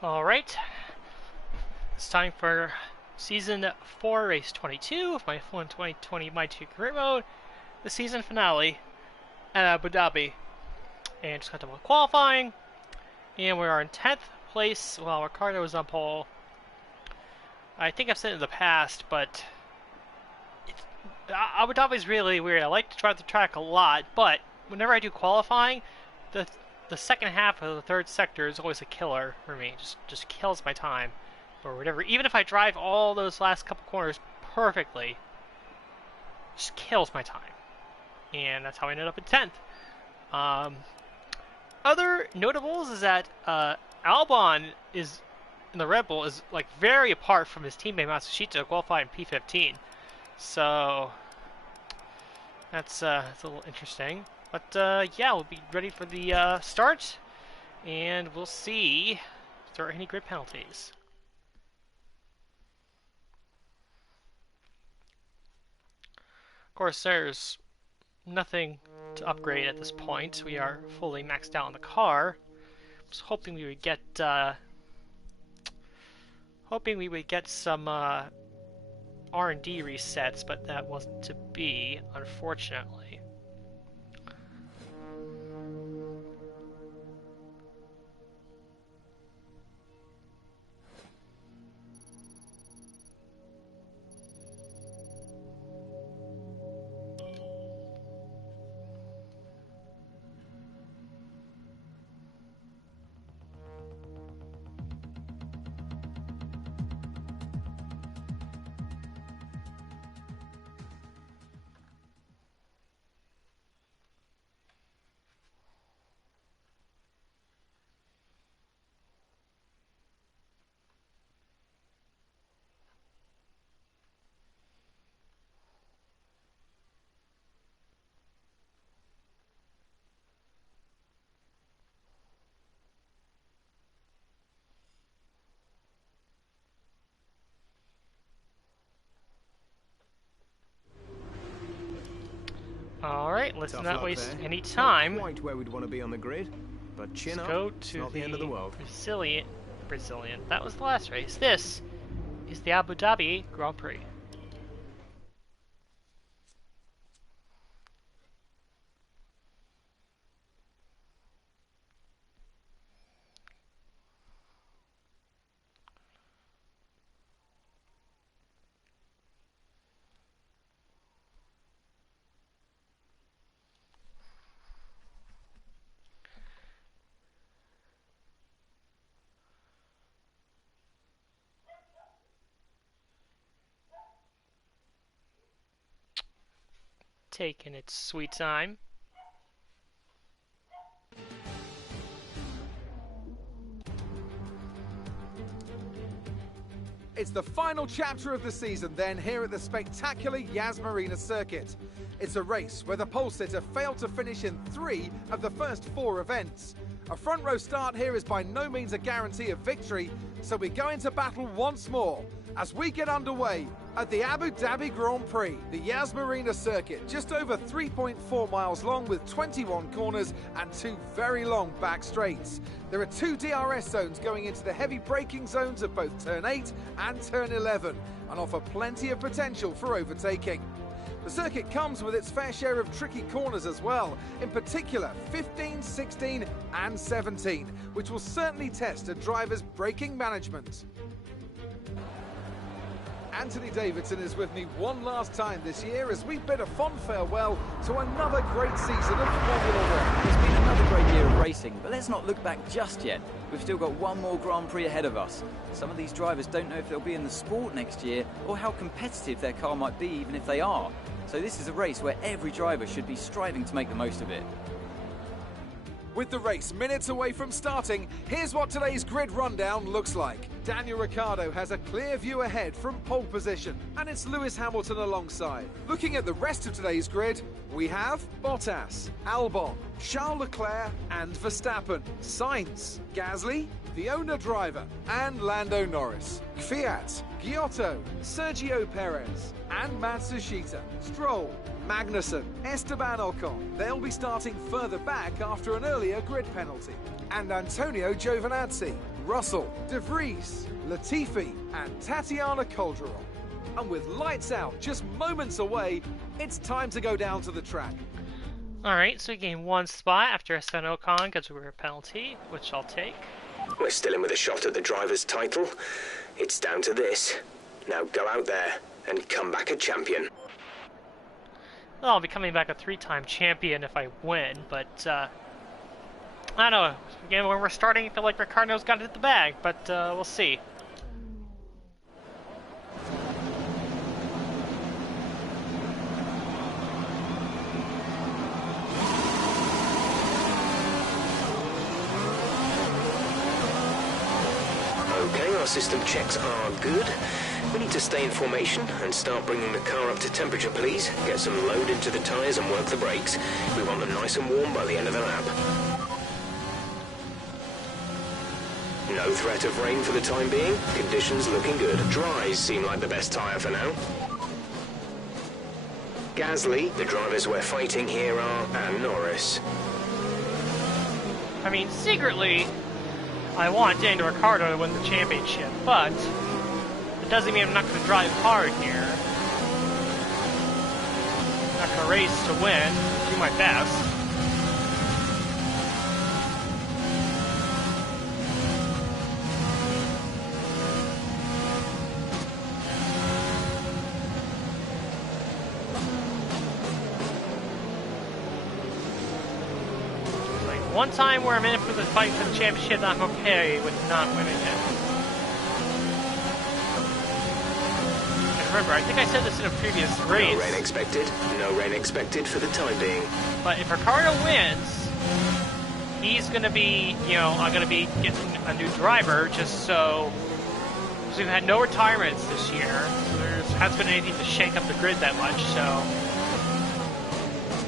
Alright, it's time for Season 4, Race 22 of my F1 2020 My 2 Career Mode, the season finale at Abu Dhabi. And just got done with qualifying, and we are in 10th place while Ricardo is on pole. I think I've said it in the past, but Abu Dhabi is really weird. I like to drive the track a lot, but whenever I do qualifying, the second half of the third sector is always a killer for me. Just kills my time or whatever. Even if I drive all those last couple corners perfectly, just kills my time. And that's how I ended up in 10th. Other notables is that Albon is in the Red Bull is like very apart from his teammate Matsushita, qualified in P15. So that's a little interesting. But yeah, we'll be ready for the start, and we'll see if there are any grid penalties. Of course, there's nothing to upgrade at this point. We are fully maxed out on the car. I was hoping we would get some R&D resets, but that wasn't to be, unfortunately. Alright, let's not waste any time. Not quite where we'd want to be on the grid, but chin up, go to not the end of the world. Brazilian. That was the last race. This is the Abu Dhabi Grand Prix. Taking its sweet time. It's the final chapter of the season then here at the spectacular Yas Marina circuit. It's a race where the pole sitter failed to finish in 3 of the first 4 events. A front row start here is by no means a guarantee of victory, so we go into battle once more as we get underway at the Abu Dhabi Grand Prix, the Yas Marina circuit, just over 3.4 miles long with 21 corners and 2 very long back straights. There are 2 DRS zones going into the heavy braking zones of both turn 8 and turn 11 and offer plenty of potential for overtaking. The circuit comes with its fair share of tricky corners as well, in particular 15, 16 and 17, which will certainly test a driver's braking management. Anthony Davidson is with me one last time this year as we bid a fond farewell to another great season of Formula One. It's been another great year of racing, but let's not look back just yet. We've still got one more Grand Prix ahead of us. Some of these drivers don't know if they'll be in the sport next year or how competitive their car might be even if they are. So this is a race where every driver should be striving to make the most of it. With the race minutes away from starting, here's what today's grid rundown looks like. Daniel Ricciardo has a clear view ahead from pole position, and it's Lewis Hamilton alongside. Looking at the rest of today's grid, we have Bottas, Albon, Charles Leclerc and Verstappen, Sainz, Gasly, the owner driver, and Lando Norris. Kvyat, Giotto, Sergio Perez, and Matsushita, Stroll, Magnussen, Esteban Ocon, they'll be starting further back after an earlier grid penalty. And Antonio Giovinazzi, Russell, De Vries, Latifi and Tatiana Calderon. And with lights out just moments away, it's time to go down to the track. Alright, so we gained one spot after Esteban Ocon because we were a penalty, which I'll take. We're still in with a shot at the driver's title. It's down to this. Now go out there and come back a champion. Well, I'll be coming back a 3-time champion if I win, but I don't know. Again, when we're starting, I feel like Ricciardo's got to hit the bag, but we'll see. Okay, our system checks are good. We need to stay in formation and start bringing the car up to temperature, please. Get some load into the tyres and work the brakes. We want them nice and warm by the end of the lap. No threat of rain for the time being. Conditions looking good. Dries seem like the best tyre for now. Gasly, the drivers we're fighting here are, and Norris. I mean, secretly, I want Daniel Ricciardo to win the championship, but it doesn't mean I'm not going to drive hard here. I'm not going to race to win, do my best. One time where I'm in it for the fight for the championship, I'm okay with not winning it. And remember, I think I said this in a previous race. No rain expected. No rain expected for the time being. But if Ricciardo wins, he's going to be, I'm going to be getting a new driver just so... Because we've had no retirements this year. So there hasn't been anything to shake up the grid that much, so...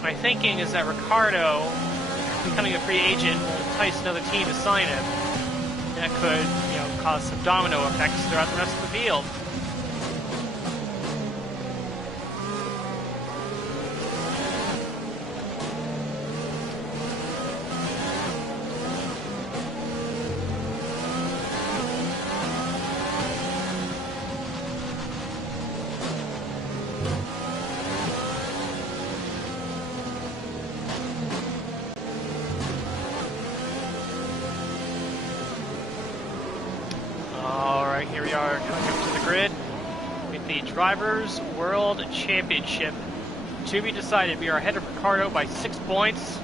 My thinking is that Ricciardo, becoming a free agent, will entice another team to sign him. That could, cause some domino effects throughout the rest of the field. Here we are coming up to the grid with the Drivers' World Championship to be decided. We are ahead of Ricciardo by 6 points.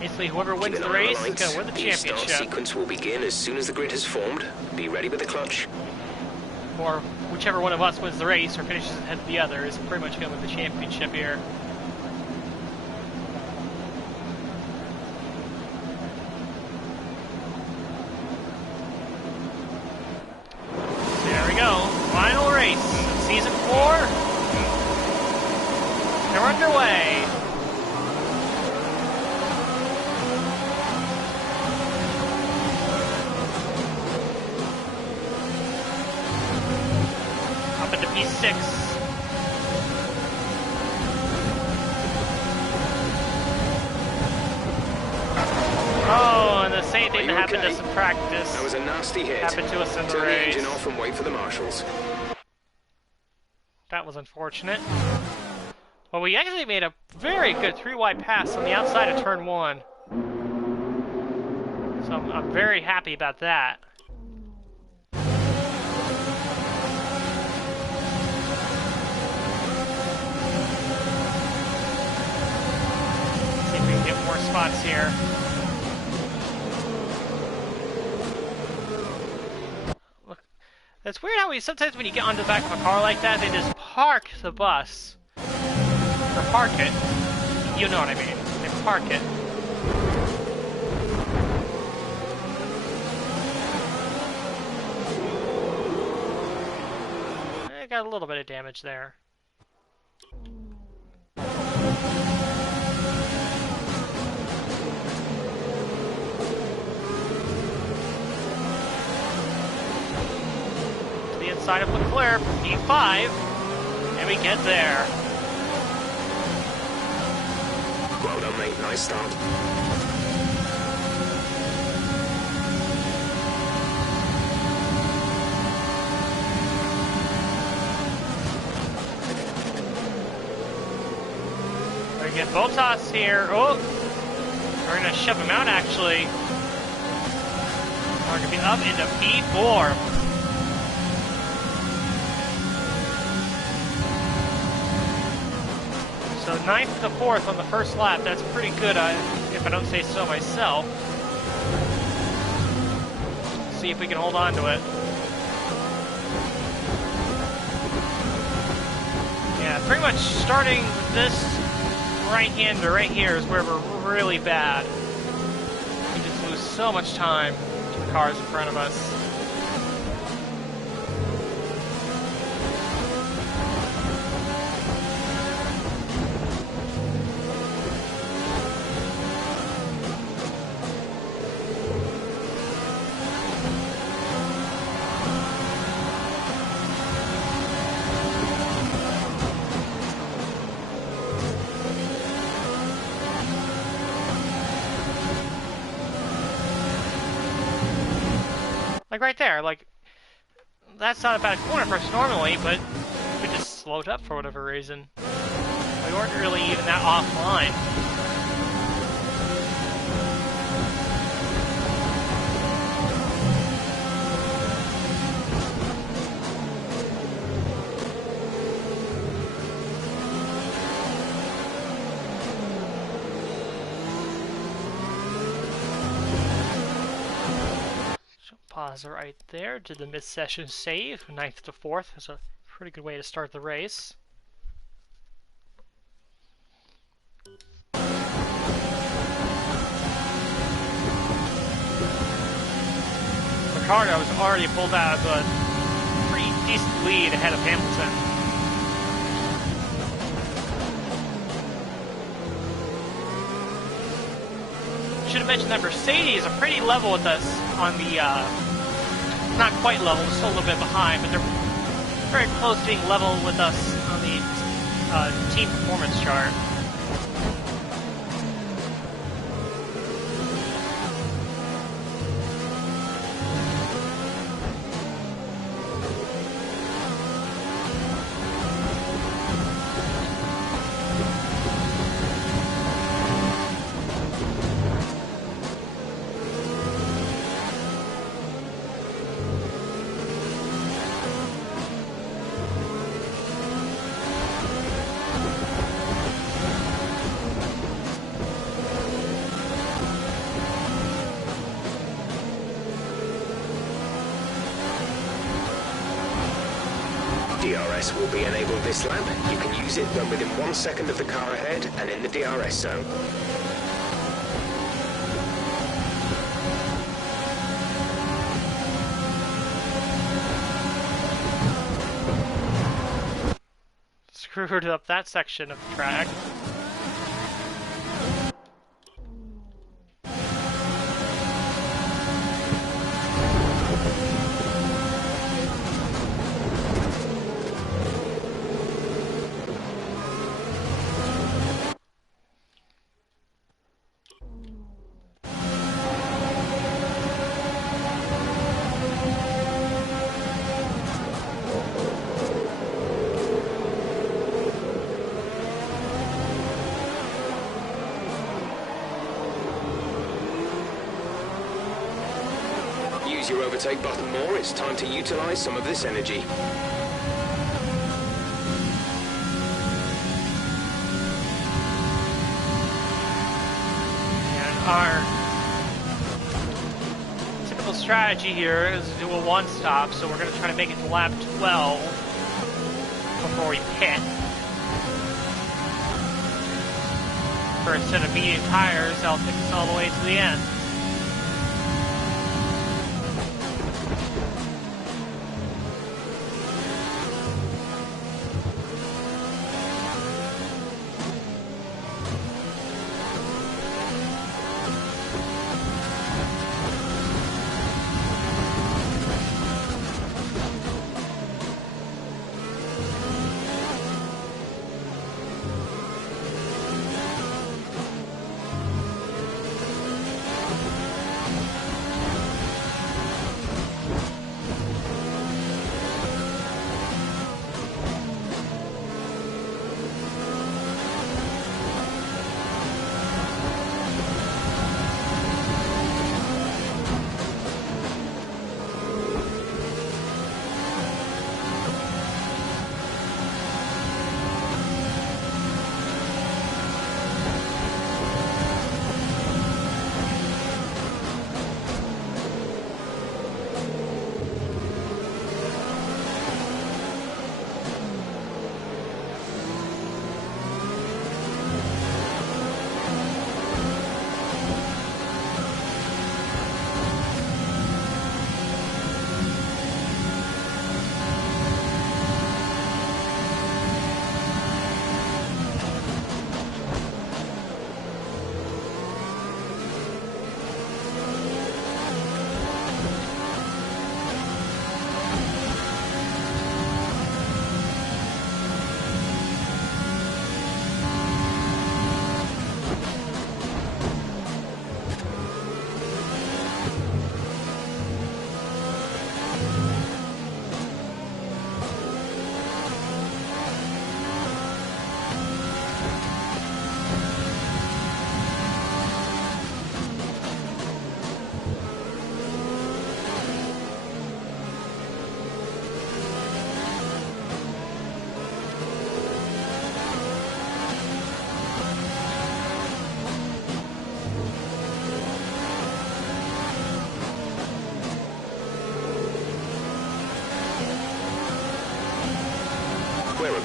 Basically, whoever wins the race is going to win the championship. The start sequence will begin as soon as the grid has formed. Be ready with the clutch. Or whichever one of us wins the race or finishes ahead of the other is pretty much going to win the championship here. Final race, Season 4. They're underway. Up into P6. Oh, and the same thing that happened to us in practice. That was a nasty hit. Happened to us in the Turn race. the engine off and wait for the marshals. That was unfortunate. Well, we actually made a very good 3-wide pass on the outside of turn 1. So I'm very happy about that. See if we can get more spots here. It's weird how sometimes when you get onto the back of a car like that, they just park the bus. Or park it. You know what I mean. They park it. I got a little bit of damage there. Side of Leclerc, P5, and we get there. on, mate. Nice start. We're gonna get Botas here. Oh! We're gonna shove him out, actually. We're gonna be up into P4. So 9th to 4th on the first lap. That's pretty good, if I don't say so myself. See if we can hold on to it. Yeah, pretty much starting with this right-hander right here is where we're really bad. We just lose so much time to the cars in front of us. Like right there, like, that's not a bad corner for us normally, but we just slowed up for whatever reason. We weren't really even that offline. Pause right there, did the mid-session save. 9th to 4th is a pretty good way to start the race. Ricardo has already pulled out a pretty decent lead ahead of Hamilton. Should have mentioned that Mercedes are pretty level with us on the, not quite level, still a little bit behind, but they're very close to being level with us on the team performance chart. DRS will be enabled this lap. You can use it when within 1 second of the car ahead and in the DRS zone. Screwed up that section of the track. Use your overtake button more. It's time to utilize some of this energy. And our typical strategy here is to do a one-stop, so we're going to try to make it to lap 12 before we pit. For a set of medium tires, that'll take us all the way to the end.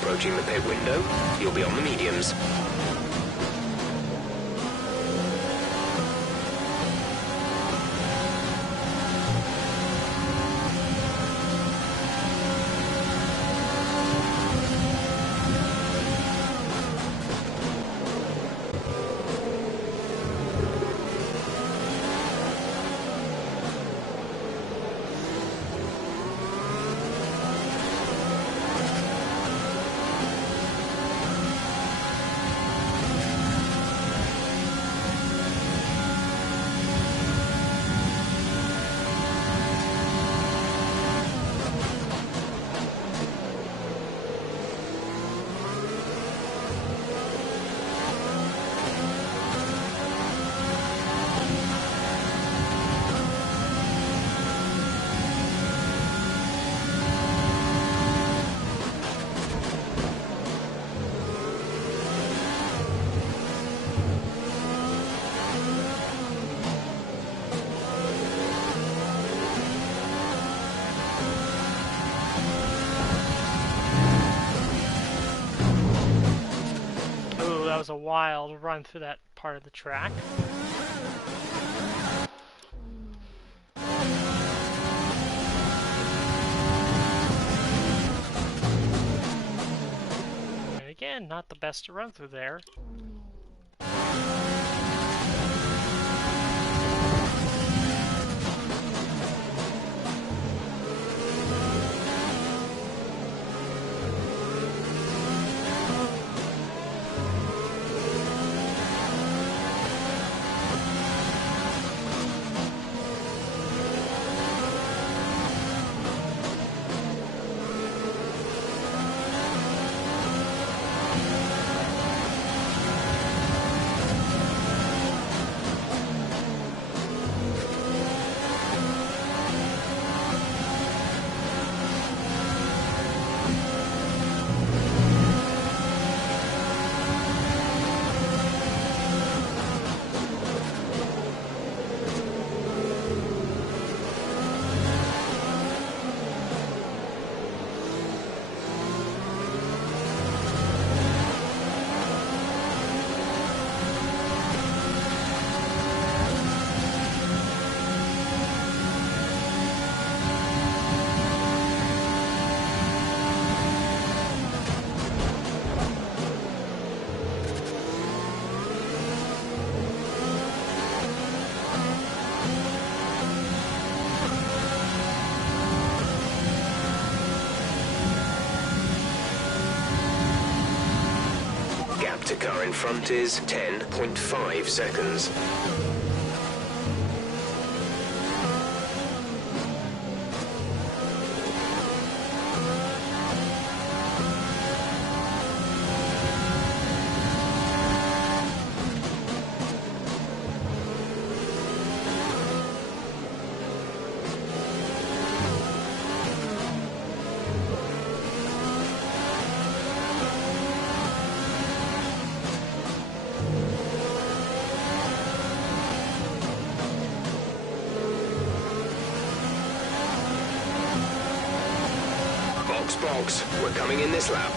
approaching the pit window. You'll be on the mediums. That was a wild run through that part of the track. And again, not the best to run through there. The car in front is 10.5 seconds. Box, we're coming in this lap.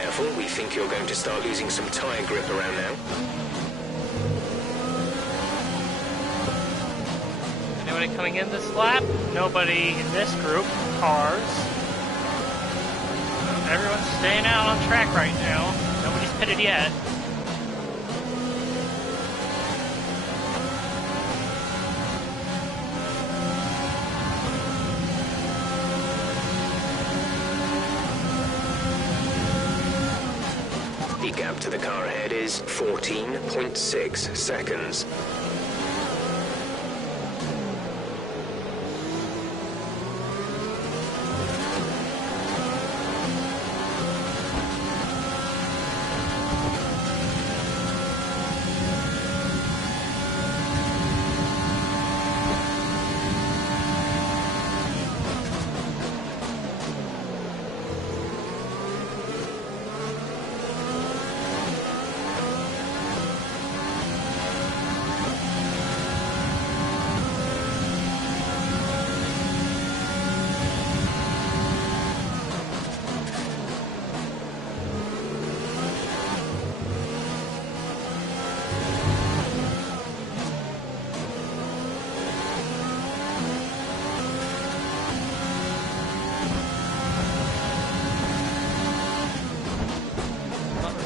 careful. We think you're going to start losing some tyre grip around now. Anybody coming in this lap? Nobody in this group. Cars. Everyone's staying out on track right now. Nobody's pitted yet. The gap to the car ahead is 14.6 seconds.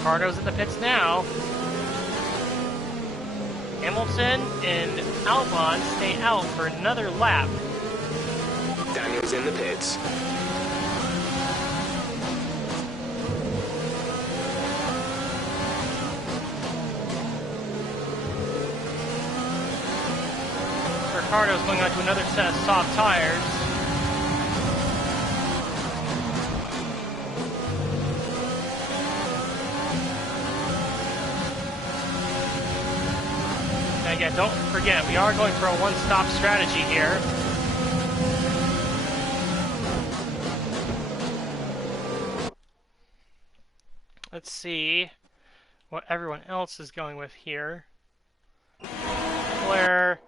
Ricardo's in the pits now. Hamilton and Albon stay out for another lap. Daniel's in the pits. Ricardo's going on to another set of soft tires. And again, don't forget, we are going for a one-stop strategy here. Let's see what everyone else is going with here. Where...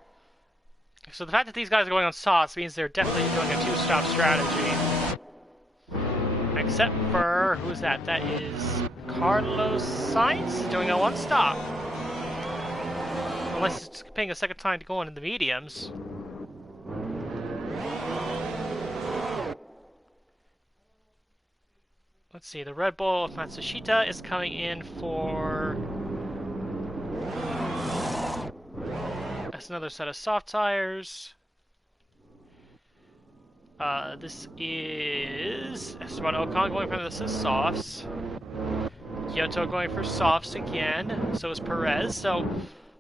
So the fact that these guys are going on softs means they're definitely doing a two-stop strategy. Except for, who's that? That is Carlos Sainz doing a one-stop. Unless he's paying a second time to go into the mediums. Let's see, the Red Bull of Matsushita is coming in for... That's another set of soft tires. This is Esteban Ocon going for the softs. Kyoto going for softs again. So is Perez. So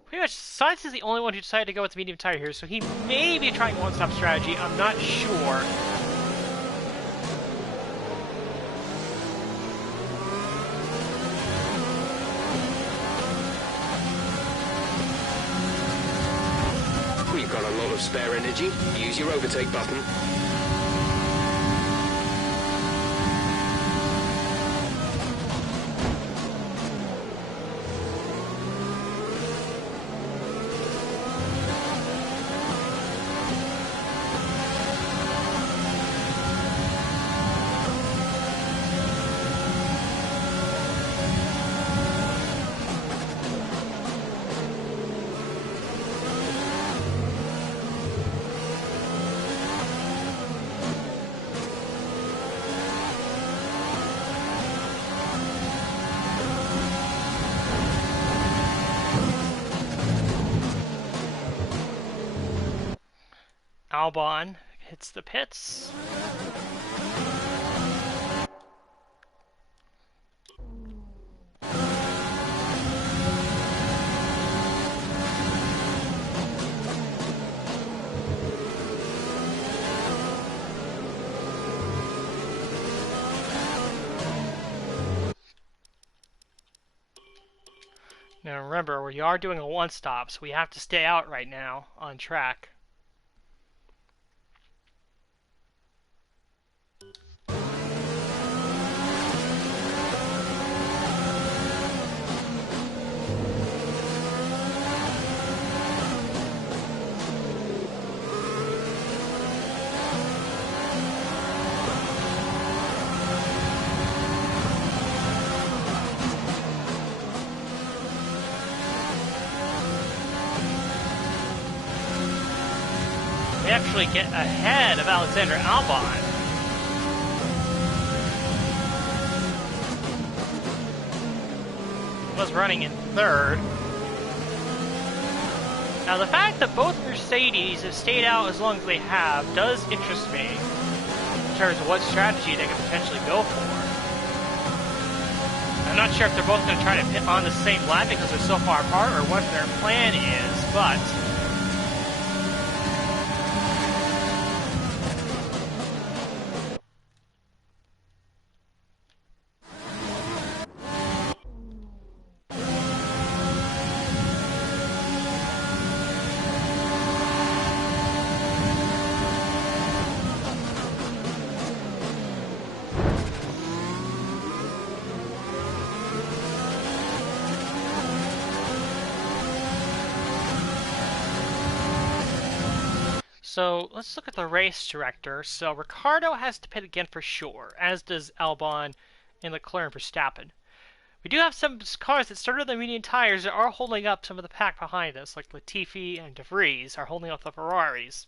pretty much Sainz is the only one who decided to go with the medium tire here. So he may be trying a one-stop strategy. I'm not sure. We've got a lot of spare energy. Use your overtake button. Albon hits the pits. Now remember, we are doing a one-stop, so we have to stay out right now on track. actually get ahead of Alexander Albon. Was running in third. Now the fact that both Mercedes have stayed out as long as they have does interest me in terms of what strategy they could potentially go for. I'm not sure if they're both going to try to pit on the same lap because they're so far apart or what their plan is, but so let's look at the race director. So Ricciardo has to pit again for sure, as does Albon and Leclerc and Verstappen. We do have some cars that started the medium tires that are holding up some of the pack behind us, like Latifi and De Vries are holding up the Ferraris.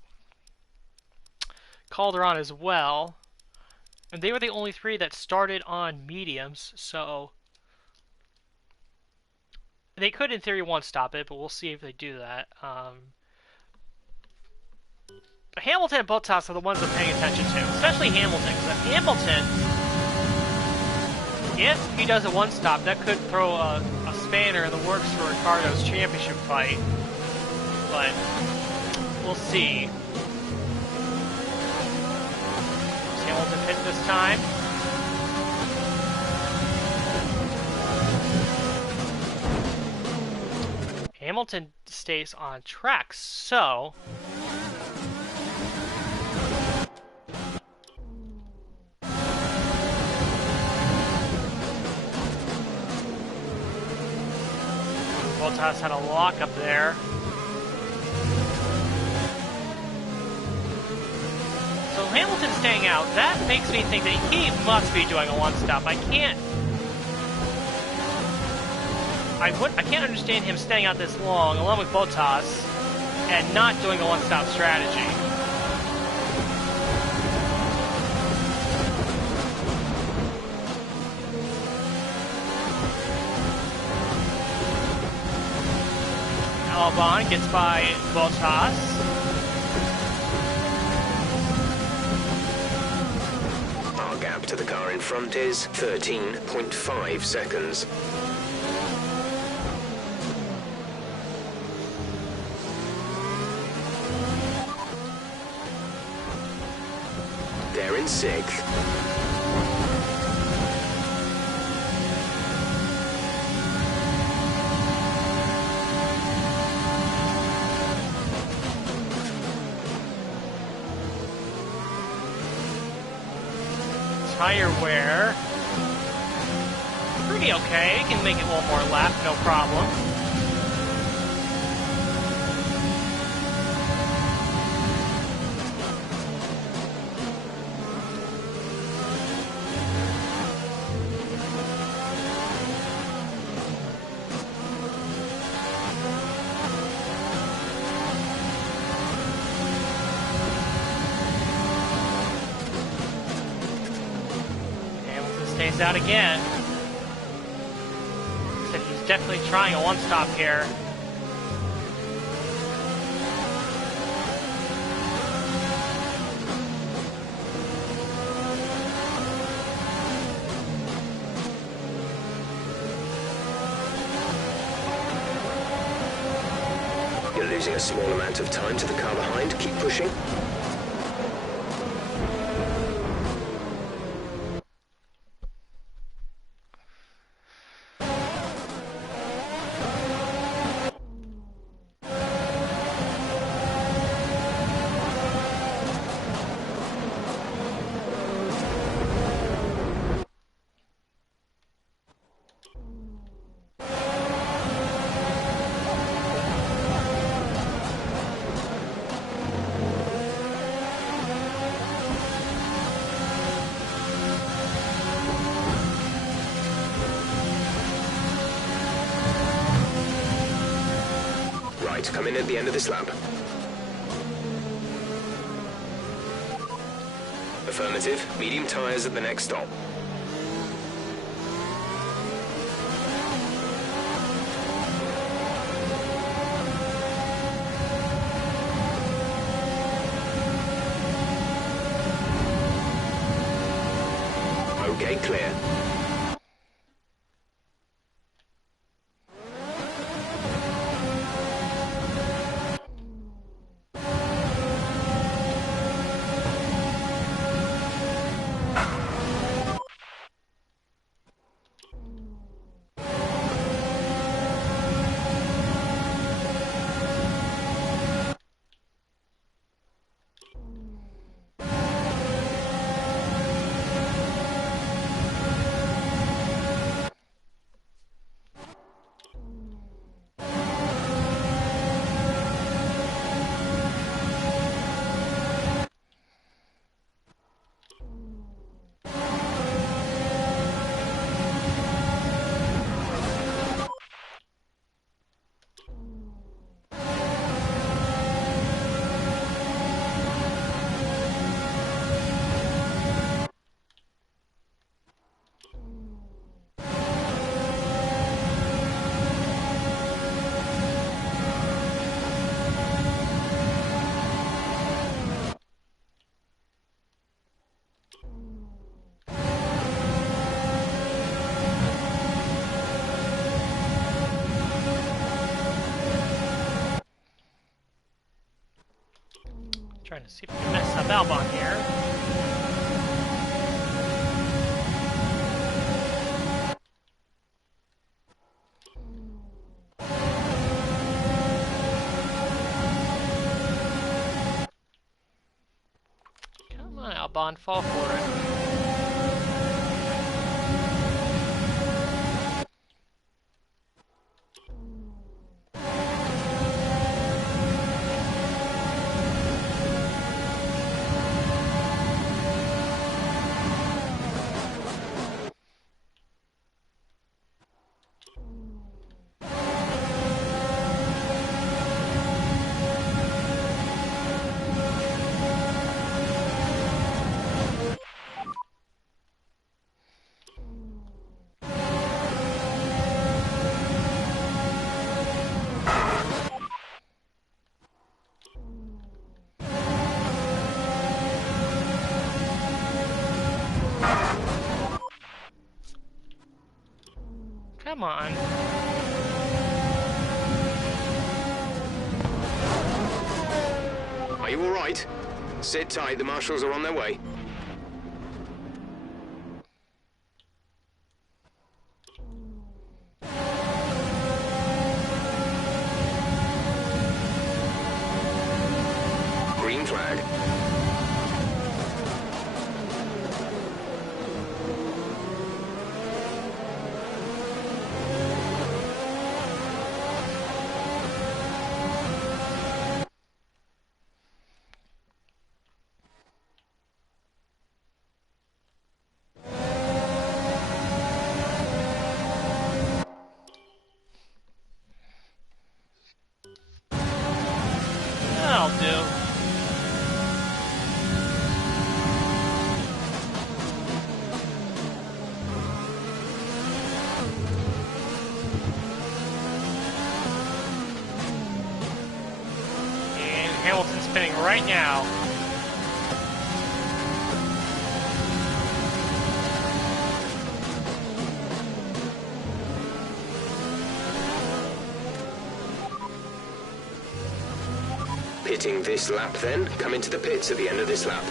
Calderon as well. And they were the only three that started on mediums, so they could in theory one-stop it, but we'll see if they do that. Hamilton and Bottas are the ones I'm paying attention to, especially Hamilton, because if Hamilton, if he does a one-stop, that could throw a spanner in the works for Ricciardo's championship fight, but we'll see. Is Hamilton hit this time? Hamilton stays on track, so Bottas had a lock up there. So Hamilton staying out, that makes me think that he must be doing a one-stop. I can't understand him staying out this long, along with Bottas, and not doing a one-stop strategy. Albon gets by Bottas. Our gap to the car in front is 13.5 seconds. They're in sixth. Tire wear. Pretty okay. Can make it one more lap, no problem. Stays out again. Said he's definitely trying a one-stop here. You're losing a small amount of time to the car behind. Keep pushing. Come in at the end of this lap. Affirmative. Medium tyres at the next stop. Okay, clear. Trying to see if I can mess up Albon here. Come on, Albon, fall for it. Come on. Are you all right? Sit tight, the marshals are on their way. Green flag. That'll do. And Hamilton's spinning right now. Pitting this lap then. Come into the pits at the end of this lap.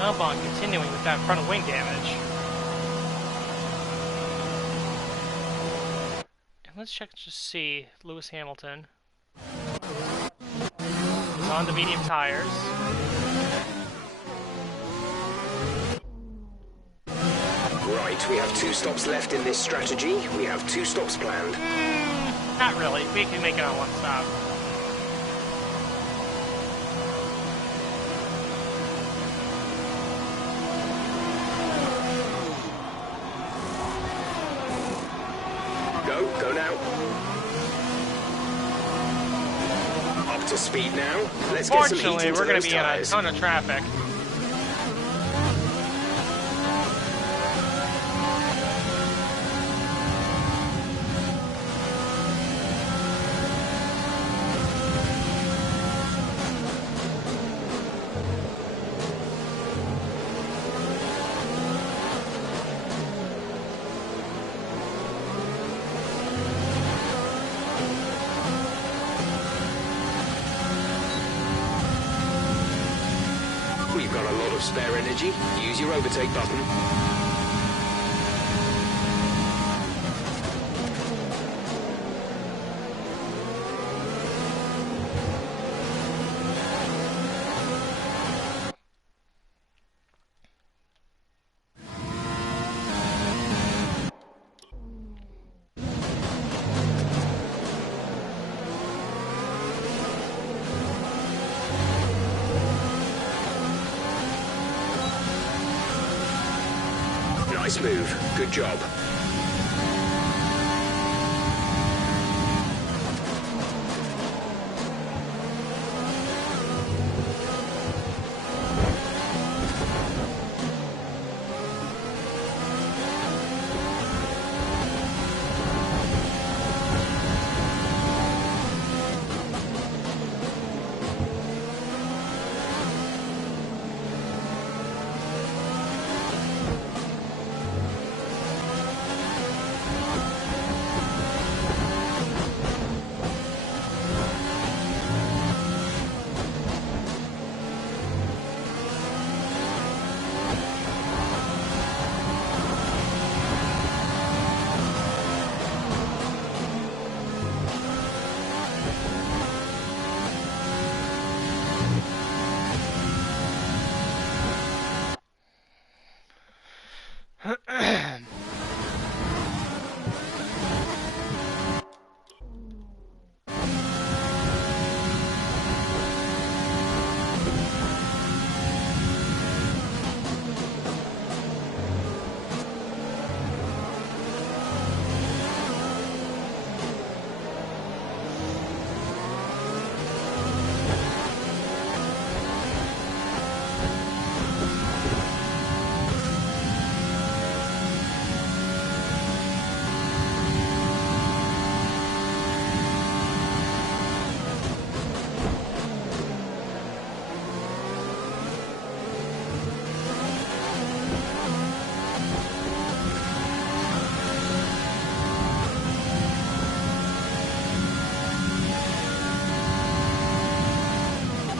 Albon continuing with that front wing damage. And let's check to see Lewis Hamilton. He's on the medium tires. Right, we have 2 stops left in this strategy. We have 2 stops planned. Not really. We can make it on one stop. out. Up to speed now. Let's get some heat Fortunately, into we're going those to be in a tyres. ton of traffic. We've got a lot of spare energy. Use your overtake button. Nice move. Good job.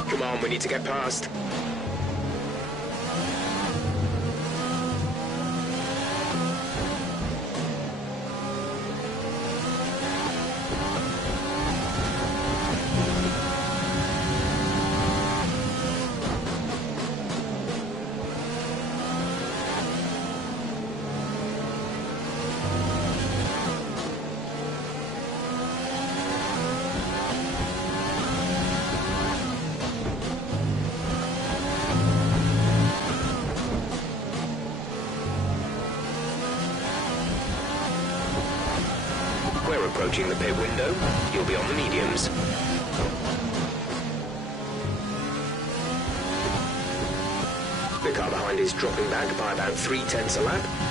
Come on, we need to get past. We're approaching the pit window. You'll be on the mediums. The car behind is dropping back by about 0.3 a lap.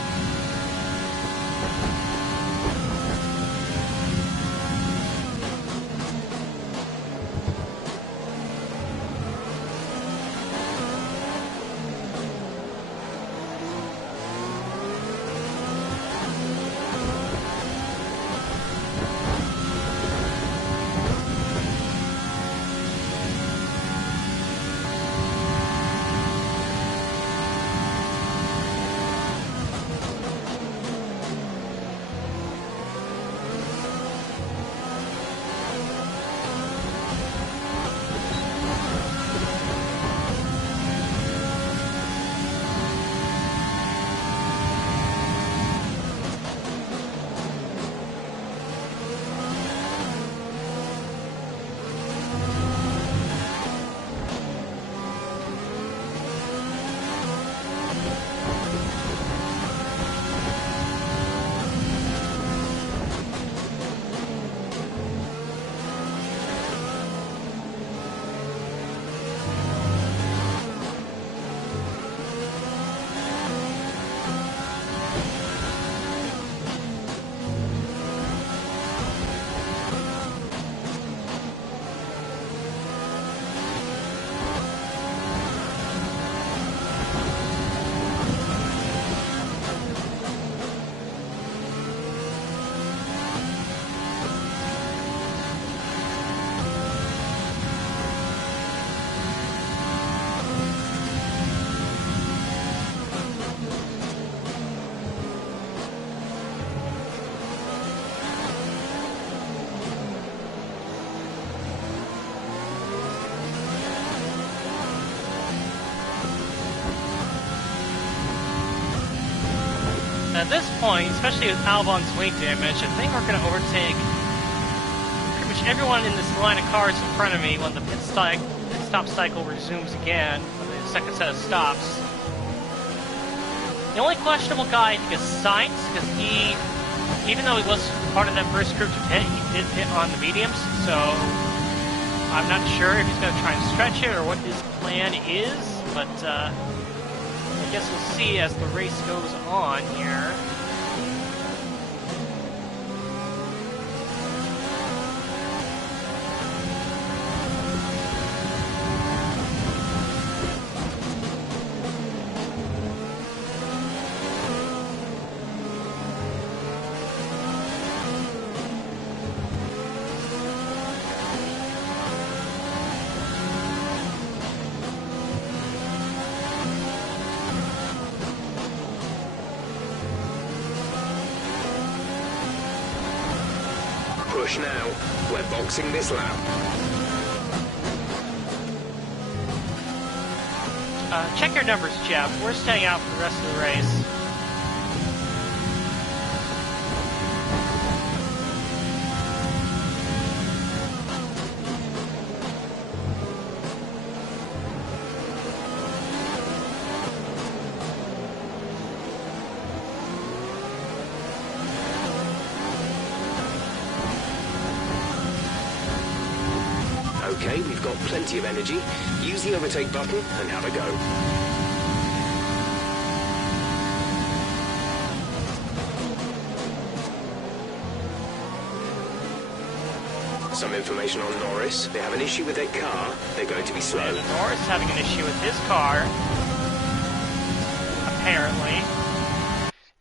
At this point, especially with Albon's weight damage, I think we're going to overtake pretty much everyone in this line of cars in front of me when the pit stop cycle resumes again, when the second set of stops. The only questionable guy, I think, is Sainz, because he, even though he was part of that first group to pit, he did pit on the mediums, so I'm not sure if he's going to try and stretch it or what his plan is, but I guess we'll see as the race goes on here. Push now. We're boxing this lap. Check your numbers, Jeff. We're staying out for the rest of the race. Okay, we've got plenty of energy. Use the overtake button and have a go. Some information on Norris. They have an issue with their car. They're going to be slow. And Norris having an issue with his car, apparently.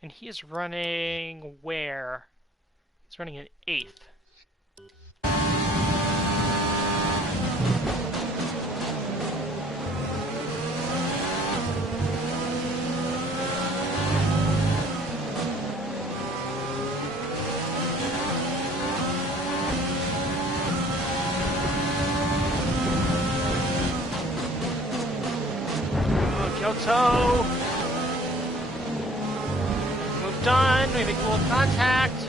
And he is running where? He's running in 8th. Kyoto! Move done, we make a little contact.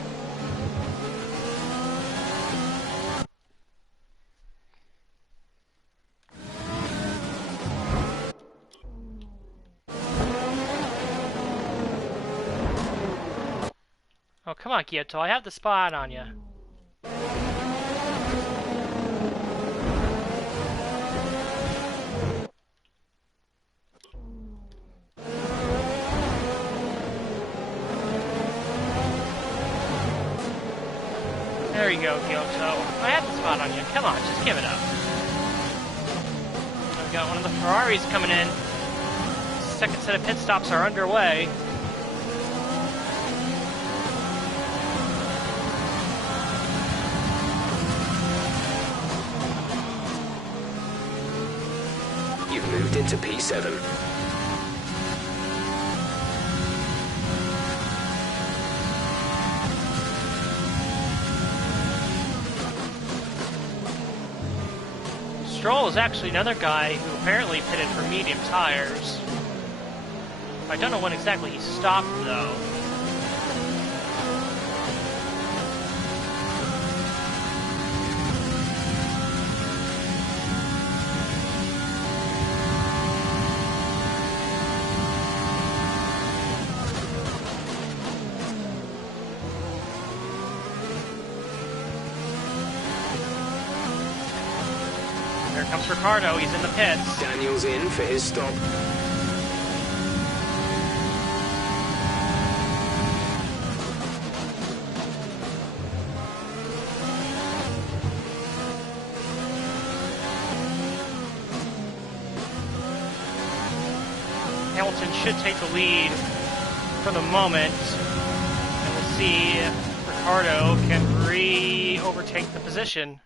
Oh, come on, Kyoto, I have the spot on you. There you go, Kyoto. I have the spot on you. Come on, just give it up. We've got one of the Ferraris coming in. Second set of pit stops are underway. You've moved into P7. Stroll is actually another guy who apparently pitted for medium tires. I don't know when exactly he stopped, though. Here comes Ricardo, he's in the pits. Daniel's in for his stop. Hamilton should take the lead for the moment. And we'll see if Ricardo can retake the position.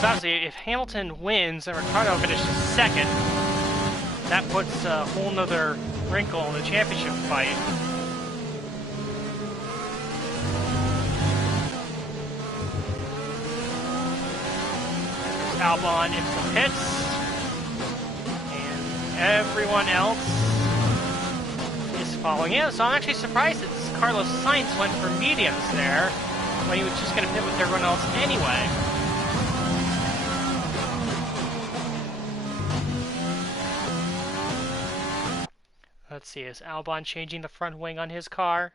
So obviously, if Hamilton wins and Ricardo finishes second, that puts a whole nother wrinkle in the championship fight. Albon into the pits. Everyone else is following him, so I'm actually surprised that Carlos Sainz went for mediums there when he was just going to pit with everyone else anyway. Let's see, is Albon changing the front wing on his car?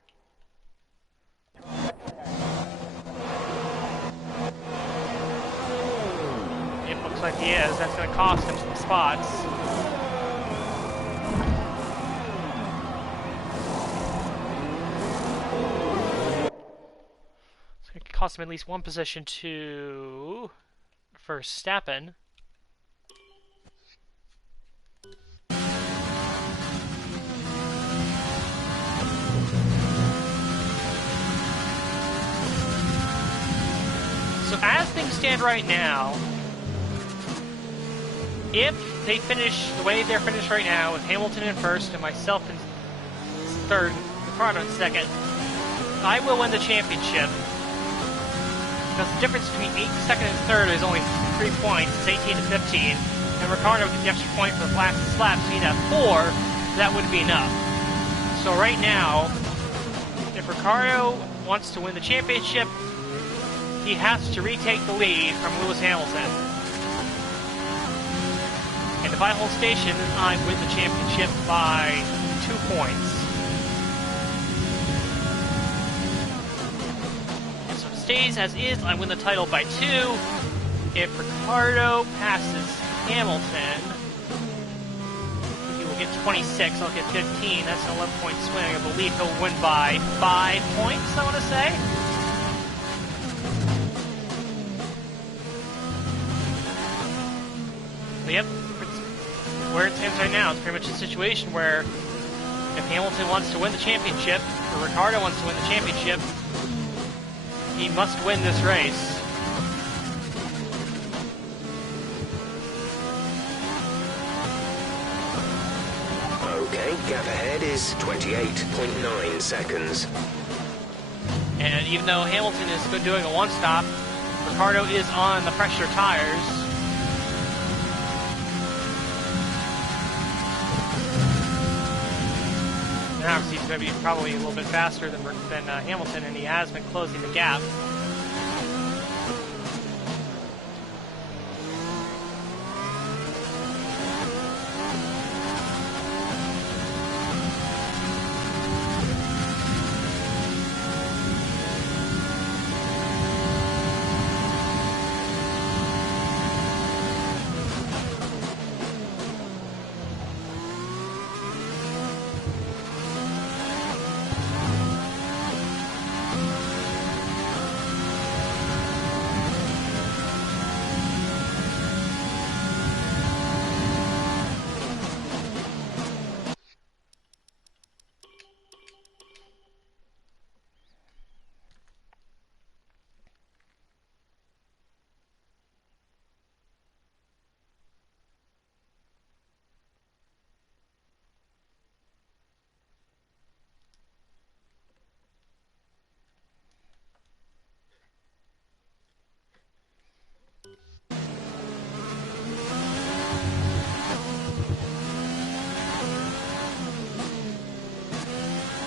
It looks like he is. That's going to cost him some spots. It's going to cost him at least one position to Verstappen. So as things stand right now, if they finish the way they're finished right now, with Hamilton in first and myself in third, Ricardo in second, I will win the championship. Because the difference between second and third is only 3 points. It's 18 to 15. And Ricardo gets the extra point for the fastest lap, so he'd have 4. That would be enough. So right now, if Ricardo wants to win the championship, he has to retake the lead from Lewis Hamilton. And if I hold station, I win the championship by 2 points. And so if it stays as is, I win the title by 2. If Ricardo passes Hamilton, he will get 26, I'll get 15. That's an 11-point swing. I believe he'll win by 5 points, I want to say. But yep, where it stands right now, it's pretty much a situation where if Hamilton wants to win the championship, or Ricciardo wants to win the championship, he must win this race. Okay, gap ahead is 28.9 seconds. And even though Hamilton is doing a one-stop, Ricciardo is on the pressure tires. And obviously he's going to be probably a little bit faster than Hamilton, and he has been closing the gap.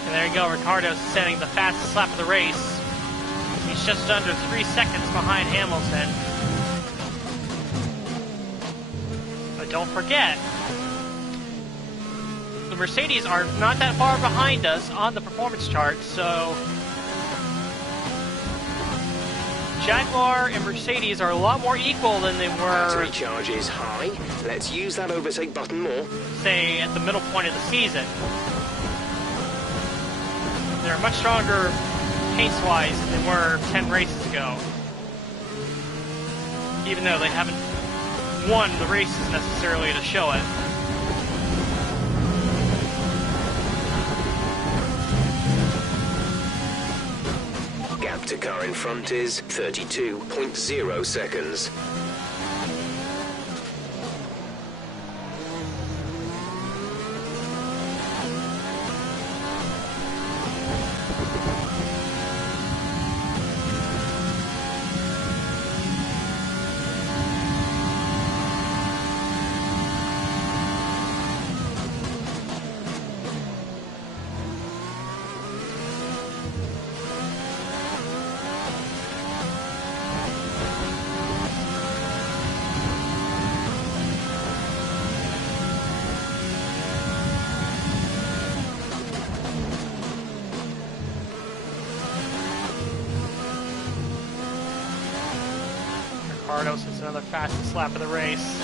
There you go, Ricciardo's setting the fastest lap of the race. He's just under 3 seconds behind Hamilton. But don't forget, the Mercedes are not that far behind us on the performance chart, so Jaguar and Mercedes are a lot more equal than they were. Battery charge is high. Let's use that overtake button more. Say at the middle point of the season. They're much stronger pace-wise than they were 10 races ago. Even though they haven't won the races necessarily to show it. Gap to car in front is 32.0 seconds. Ricardo, so it's another fastest lap of the race.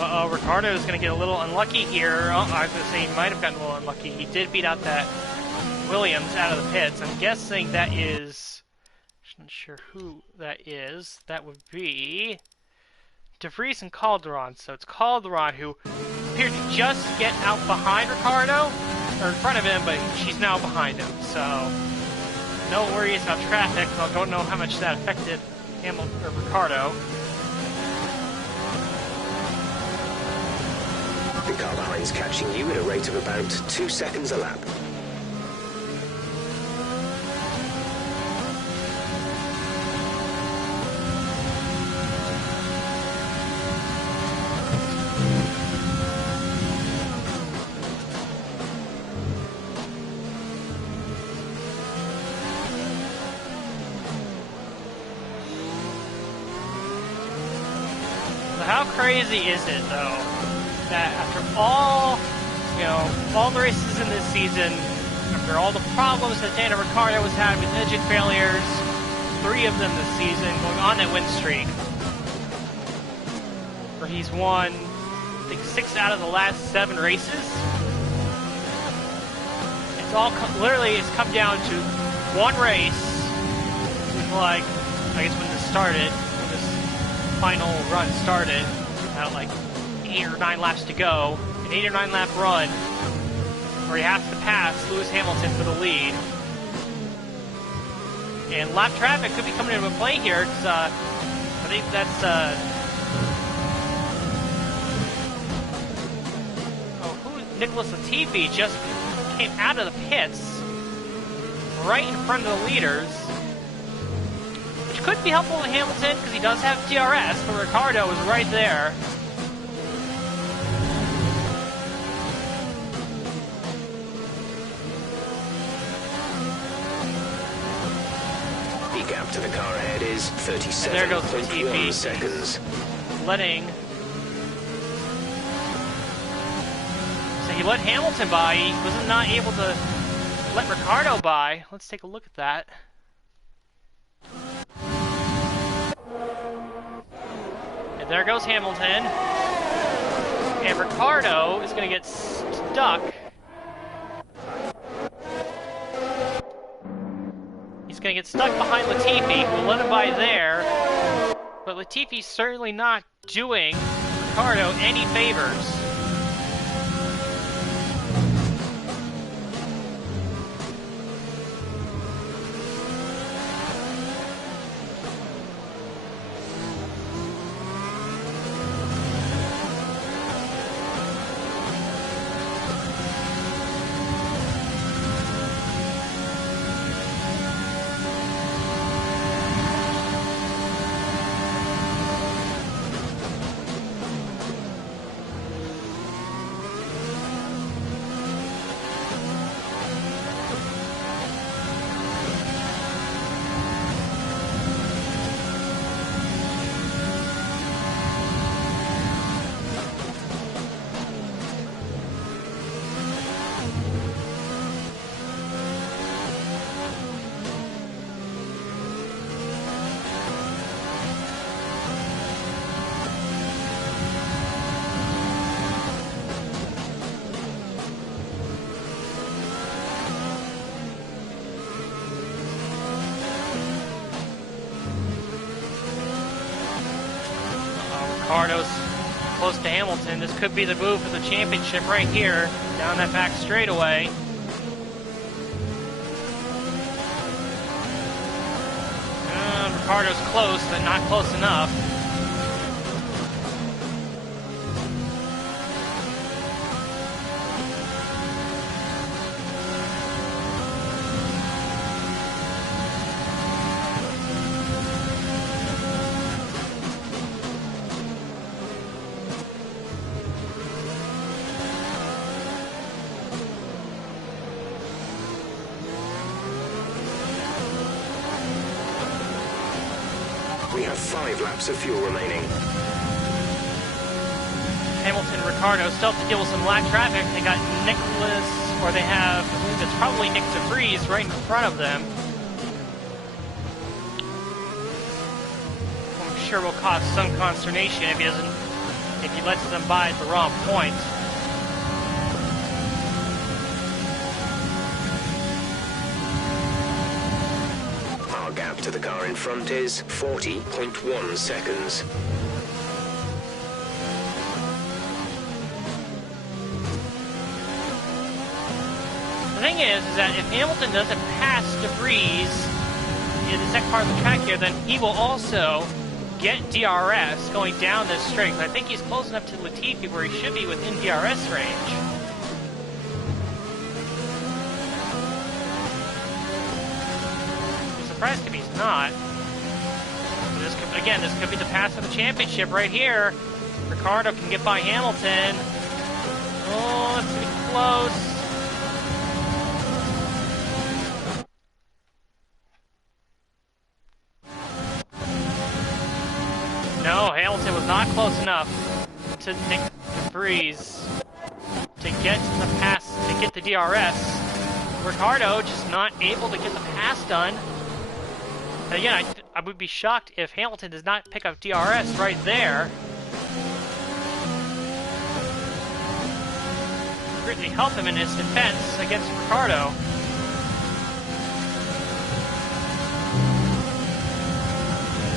Uh-oh, Ricardo is going to get a little unlucky here. Oh, I was going to say he might have gotten a little unlucky. He did beat out that Williams out of the pits. I'm guessing that is... I'm not sure who that is. That would be... De Vries and Calderon. So it's Calderon who appeared to just get out behind Ricardo, or in front of him, but she's now behind him. So no worries about traffic. I don't know how much that affected Hamilton or Ricardo. The car behind's catching you at a rate of about 2 seconds a lap. How crazy is it, though, that after all, all the races in this season, after all the problems that Daniel Ricciardo has had with engine failures, 3 of them this season, going on that win streak, where he's won, I think, 6 out of the last 7 races. It's all it's come down to one race, with I guess when this started, final run started, about like 8 or 9 laps to go, an 8 or 9 lap run where he has to pass Lewis Hamilton for the lead. And lap traffic could be coming into play here, because I think that's Nicholas Latifi just came out of the pits right in front of the leaders, which could be helpful to Hamilton because he does have DRS, but Ricardo is right there. The gap to the car ahead is 37.1 seconds. So he let Hamilton by. He was not able to let Ricardo by. Let's take a look at that. And there goes Hamilton. And Ricardo is going to get stuck. He's going to get stuck behind Latifi, who will let him by there. But Latifi's certainly not doing Ricardo any favors. Ricardo's close to Hamilton. This could be the move for the championship right here, down that back straightaway. Ricardo's close, but not close enough. We have 5 laps of fuel remaining. Hamilton, Ricardo still have to deal with some lap traffic. They got Nicholas or they have, I believe it's probably Nick DeVries right in front of them. I'm sure will cause some consternation if he lets them by at the wrong point. Our gap to the car in front is 40.1 seconds. The thing is that if Hamilton doesn't pass DeVries in the second part of the track here, then he will also get DRS going down this straight. I think he's close enough to Latifi where he should be within DRS range. I'm surprised if he's not. This could be the pass of the championship right here. Ricciardo can get by Hamilton. Oh, it's gonna be close. No, Hamilton was not close enough to Nick DeVries to get the pass, to get the DRS. Ricciardo just not able to get the pass done. And again, I would be shocked if Hamilton does not pick up DRS right there. Greatly help him in his defense against Ricciardo.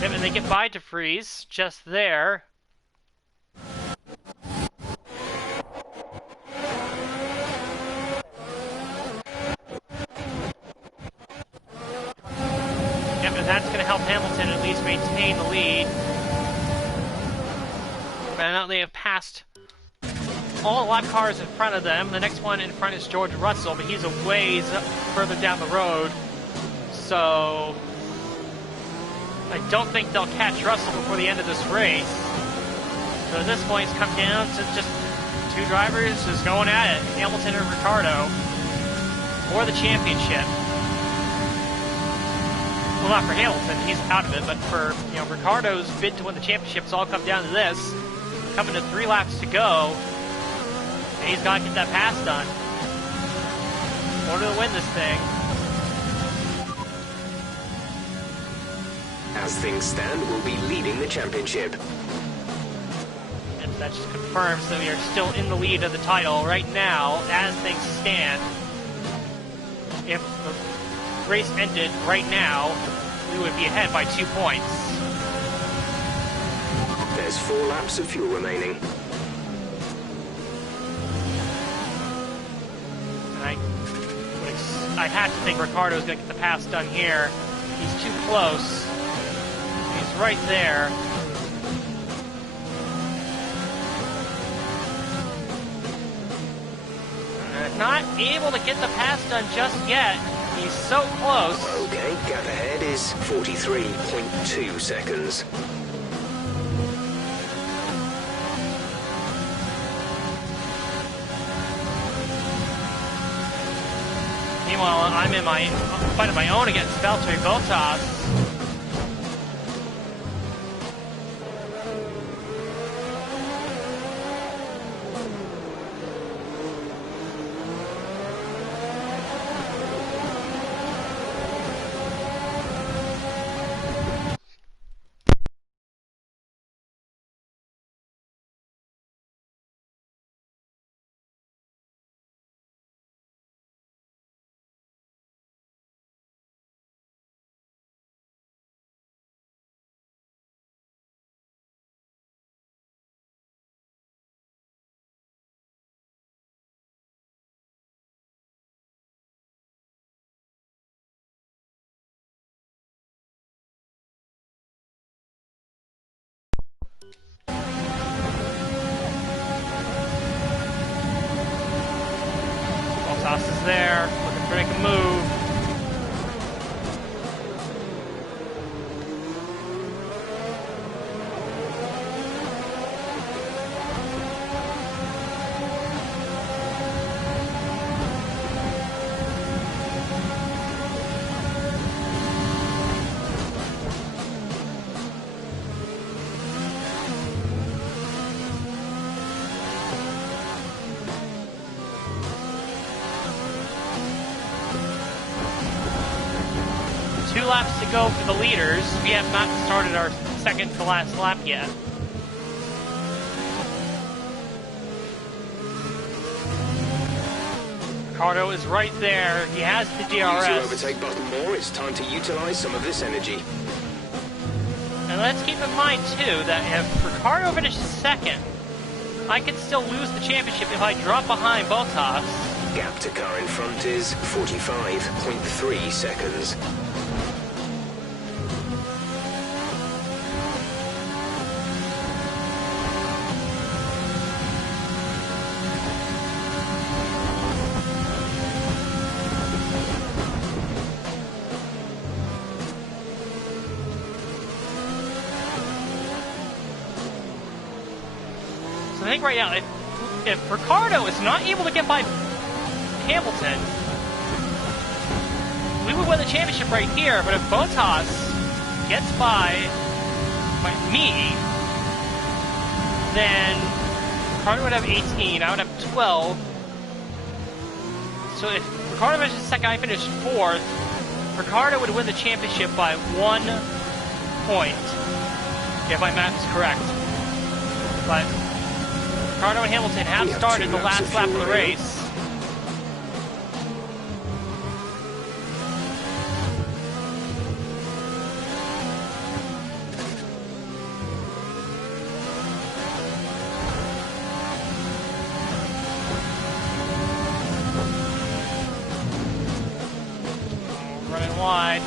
And they get by DeVries just there. Yep, and that's going to help Hamilton at least maintain the lead. But now they have passed all the lap cars in front of them. The next one in front is George Russell, but he's a ways further down the road. So I don't think they'll catch Russell before the end of this race. So at this point, it's come down to just two drivers just going at it, Hamilton and Ricciardo, for the championship. Well, not for Hamilton, he's out of it, but for Ricciardo's bid to win the championship, it's all come down to this. Coming to 3 laps to go, and he's got to get that pass done in order to win this thing. As things stand, we'll be leading the championship. And that just confirms that we are still in the lead of the title right now, as things stand. If the race ended right now, we would be ahead by 2 points. There's 4 laps of fuel remaining. And I have to think Ricciardo's going to get the pass done here. He's too close. He's right there. Not able to get the pass done just yet. He's so close. Okay, gap ahead is 43.2 seconds. Meanwhile, I'm in my fight of my own against Valtteri Bottas. Bottas is there, looking to make a move. laps to go for the leaders. We have not started our second to last lap yet. Ricardo is right there. He has the DRS. Use your overtake button more. It's time to utilize some of this energy. And let's keep in mind, too, that if Ricardo finishes second, I could still lose the championship if I drop behind Bottas. Gap to car in front is 45.3 seconds. So I think right now, if Ricardo is not able to get by Hamilton, we would win the championship right here. But if Bottas gets by me, then Ricardo would have 18, I would have 12. So if Ricardo finishes second, I finish fourth, Ricardo would win the championship by 1 point, if my math is correct. But Ricardo and Hamilton have started the last lap of the race. Running wide.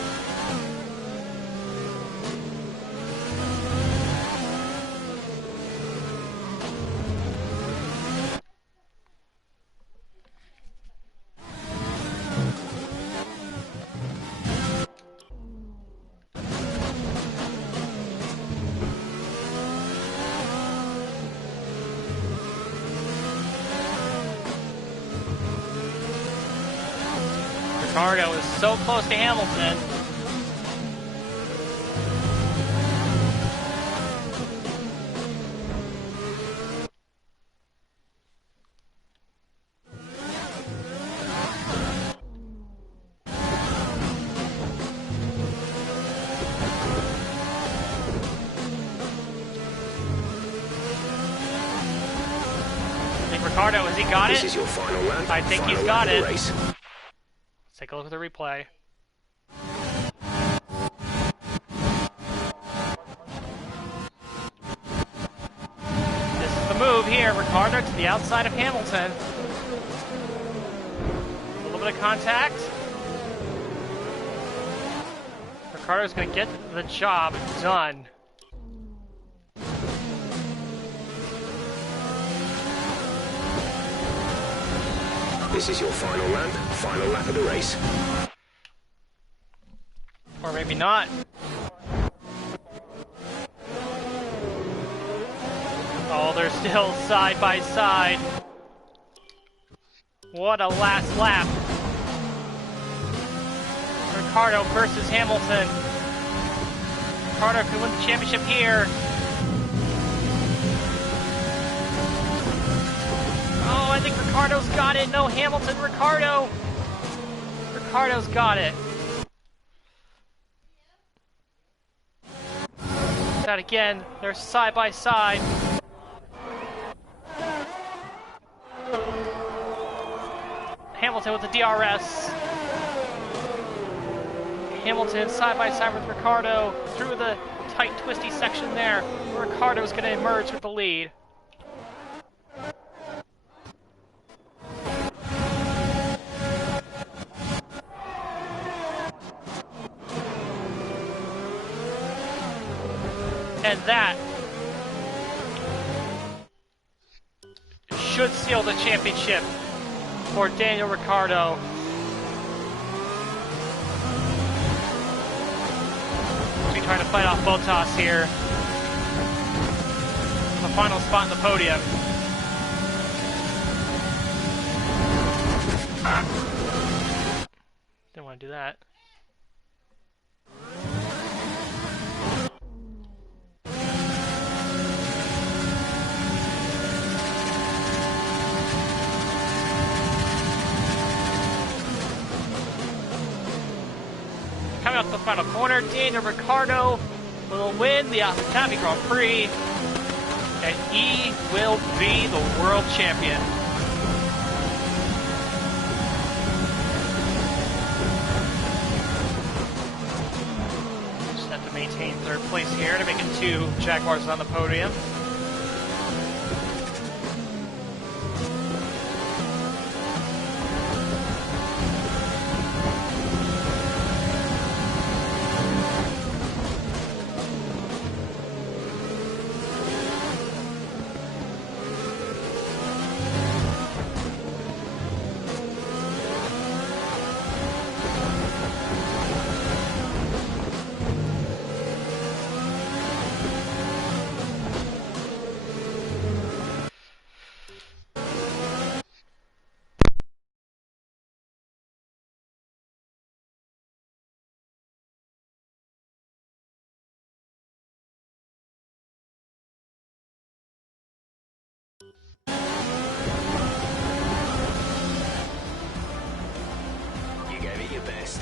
Ricardo is so close to Hamilton. I think Ricardo, has he got it? This is your final lap. I think he's got it. Let's take a look at the replay. This is the move here. Ricardo to the outside of Hamilton. A little bit of contact. Ricardo's going to get the job done. This is your final lap of the race. Or maybe not. Oh, they're still side by side. What a last lap. Ricardo versus Hamilton. Ricardo could win the championship here. Oh, I think Ricardo's got it. No, Hamilton, Ricardo. Ricardo's got it. That again. They're side by side. Hamilton with the DRS. Hamilton side by side with Ricardo through the tight, twisty section there. Ricardo's going to emerge with the lead. And that should seal the championship for Daniel Ricciardo. He's trying to fight off Bottas here. The final spot on the podium. Didn't want to do that. Coming up the final corner. Daniel Ricciardo will win the Abu Dhabi Grand Prix, and he will be the world champion. Just have to maintain third place here to make it 2 Jaguars on the podium.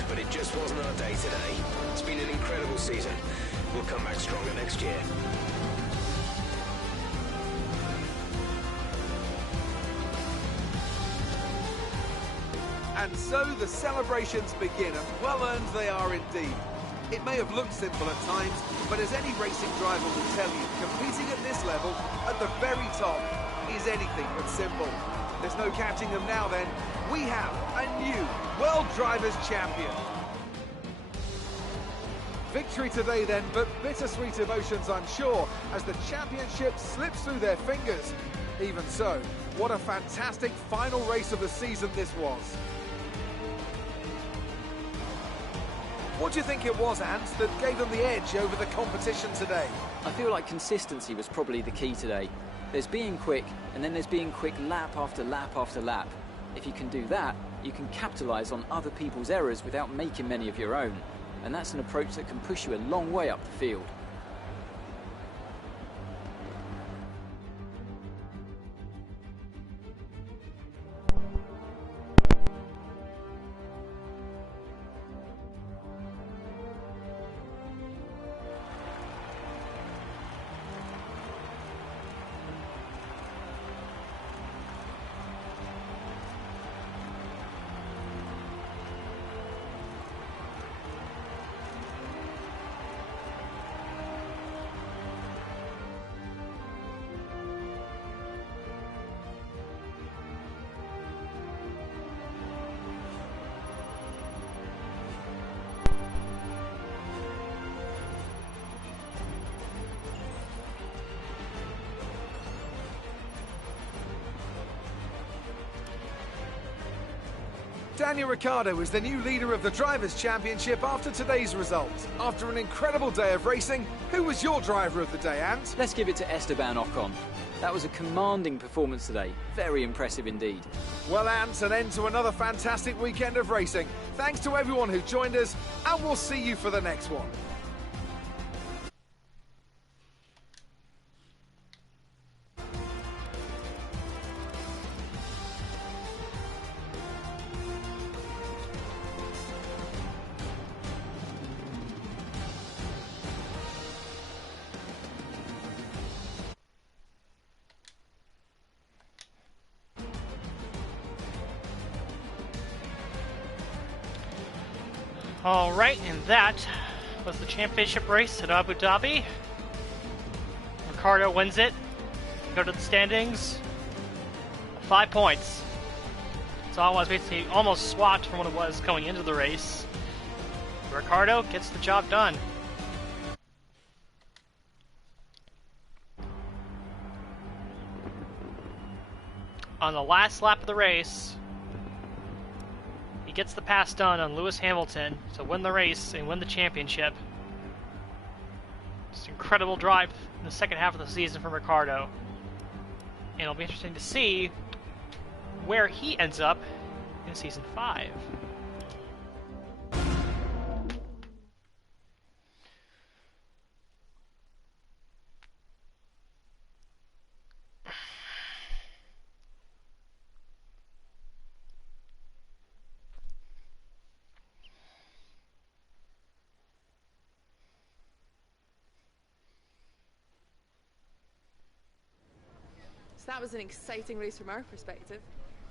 But it just wasn't our day today. It's been an incredible season. We'll come back stronger next year. And so the celebrations begin, and well earned they are indeed. It may have looked simple at times, but as any racing driver will tell you, competing at this level, at the very top, is anything but simple. There's no catching them now then. We have a new World Drivers' Champion. Victory today then, but bittersweet emotions I'm sure, as the championship slips through their fingers. Even so, what a fantastic final race of the season this was. What do you think it was, Ant, that gave them the edge over the competition today? I feel like consistency was probably the key today. There's being quick, and then there's being quick lap after lap after lap. If you can do that, you can capitalise on other people's errors without making many of your own. And that's an approach that can push you a long way up the field. Daniel Ricciardo is the new leader of the Drivers' Championship after today's result. After an incredible day of racing, who was your driver of the day, Ant? Let's give it to Esteban Ocon. That was a commanding performance today. Very impressive indeed. Well, Ant, an end to another fantastic weekend of racing. Thanks to everyone who joined us, and we'll see you for the next one. Alright, and that was the championship race at Abu Dhabi. Ricciardo wins it. Go to the standings. 5 points. So it was basically almost swapped from what it was going into the race. Ricciardo gets the job done. On the last lap of the race, he gets the pass done on Lewis Hamilton to win the race and win the championship. Just incredible drive in the second half of the season from Ricciardo. And it'll be interesting to see where he ends up in Season 5. So that was an exciting race from our perspective.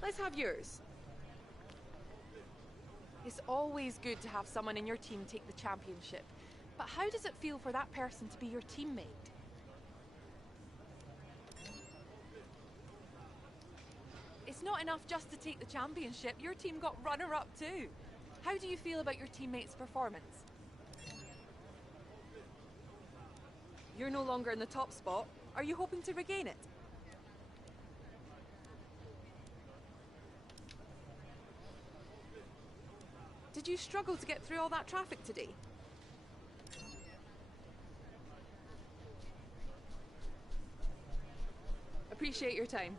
Let's have yours. It's always good to have someone in your team take the championship, but how does it feel for that person to be your teammate? It's not enough just to take the championship. Your team got runner-up too. How do you feel about your teammates' performance? You're no longer in the top spot. Are you hoping to regain it? Did you struggle to get through all that traffic today? Appreciate your time.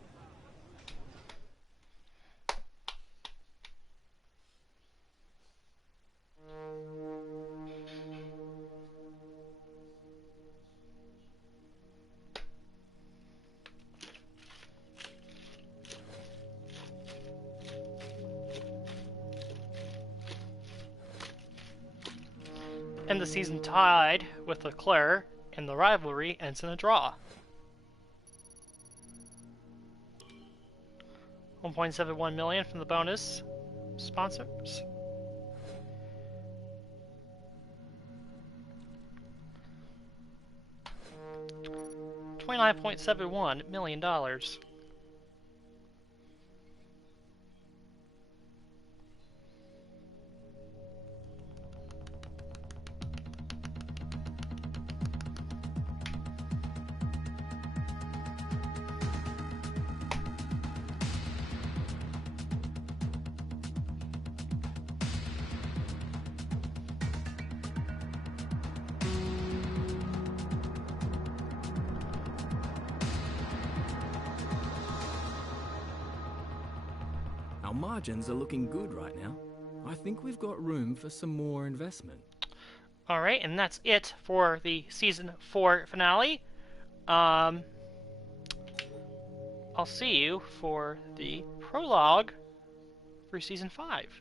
And the season tied with Leclerc, and the rivalry ends in a draw. 1.71 million from the bonus sponsors. $29.71 million. Our margins are looking good right now. I think we've got room for some more investment. Alright, and that's it for the Season 4 finale. I'll see you for the prologue for Season 5.